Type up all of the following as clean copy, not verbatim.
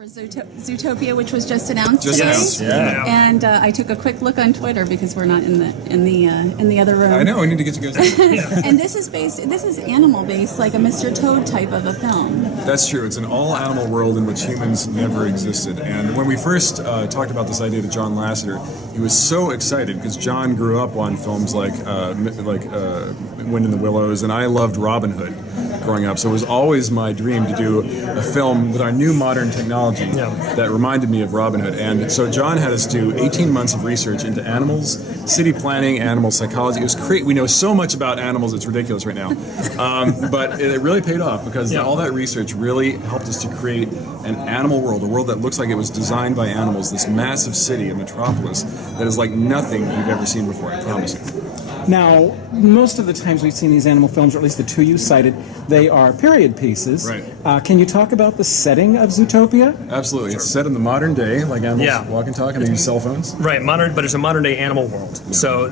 for Zootopia, which was just announced today. Announced, yeah. And I took a quick look on Twitter because we're not in the other room. I know, we need to get you guys in. And this is animal based, like a Mr. Toad type of a film. That's true. It's an all-animal world in which humans never existed. And when we first talked about this idea to John Lasseter, he was so excited because John grew up on films like Wind in the Willows, and I loved Robin Hood growing up. So it was always my dream to do a film with our new modern technology that reminded me of Robin Hood. And so John had us do 18 months of research into animals, city planning, animal psychology. It was great. We know so much about animals, it's ridiculous right now. But it really paid off because all that research really helped us to create an animal world, a world that looks like it was designed by animals, this massive city, a metropolis that is like nothing you've ever seen before, I promise you. Now, most of the times we've seen these animal films, or at least the two you cited, they are period pieces. Right. Can you talk about the setting of Zootopia? Absolutely. It's set in the modern day, like animals walk and talk, and they use cell phones. Right, but it's a modern day animal world. Yeah. So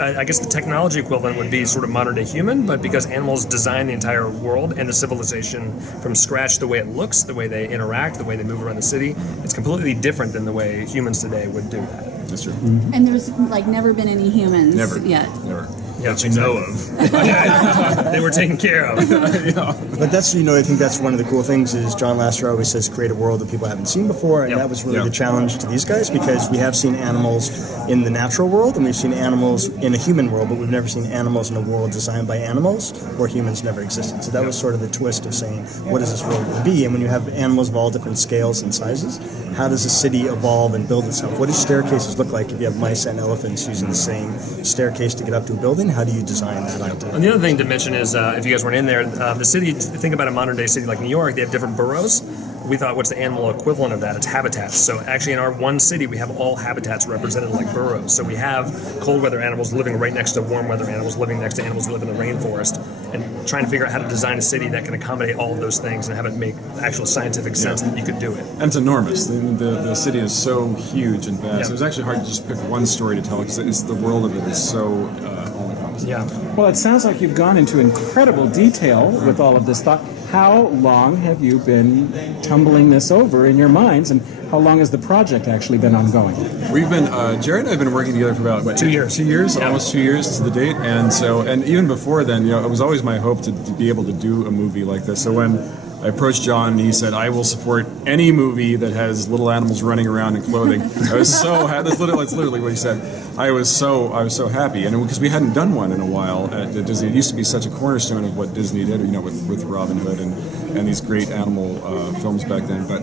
I guess the technology equivalent would be sort of modern day human, but because animals design the entire world and the civilization from scratch, the way it looks, the way they interact, the way they move around the city, it's completely different than the way humans today would do that. That's true. Mm-hmm. And there's never been any humans yet. Never. That you know of. They were taken care of. But that's, I think that's one of the cool things is John Lasseter always says create a world that people haven't seen before, and that was really the challenge to these guys because we have seen animals in the natural world and we've seen animals in a human world, but we've never seen animals in a world designed by animals where humans never existed. So that was sort of the twist of saying, what is this world going to be? And when you have animals of all different scales and sizes, how does a city evolve and build itself? What do staircases look like if you have mice and elephants using the same staircase to get up to a building? How do you design that out there? And the other thing to mention is, if you guys weren't in there, the city, think about a modern day city like New York, they have different boroughs. We thought, what's the animal equivalent of that? It's habitats. So actually in our one city, we have all habitats represented like boroughs. So we have cold weather animals living right next to warm weather animals, living next to animals who live in the rainforest, and trying to figure out how to design a city that can accommodate all of those things and have it make actual scientific sense that you could do it. And it's enormous. The city is so huge and vast. It was actually hard to just pick one story to tell because the world of it is so all-encompassing. Yeah. Well, it sounds like you've gone into incredible detail with all of this thought. How long have you been tumbling this over in your minds, and how long has the project actually been ongoing? We've been, Jared and I have been working together for about 2 years. 2 years, almost 2 years to the date, and even before then, it was always my hope to be able to do a movie like this. So when I approached John, and he said, "I will support any movie that has little animals running around in clothing." I was so happy. That's literally what he said. I was so happy, and because we hadn't done one in a while at Disney. It used to be such a cornerstone of what Disney did, with Robin Hood and these great animal films back then. But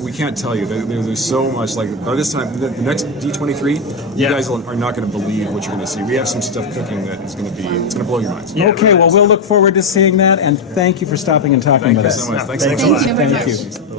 we can't tell you. There's so much. Like by this time, the next D23, you guys are not going to believe what you're going to see. We have some stuff cooking that is going to blow your minds. Yeah, okay, well, we'll look forward to seeing that, and thank you for stopping and talking with us. Thank you so much. Thank you very much. Thank you.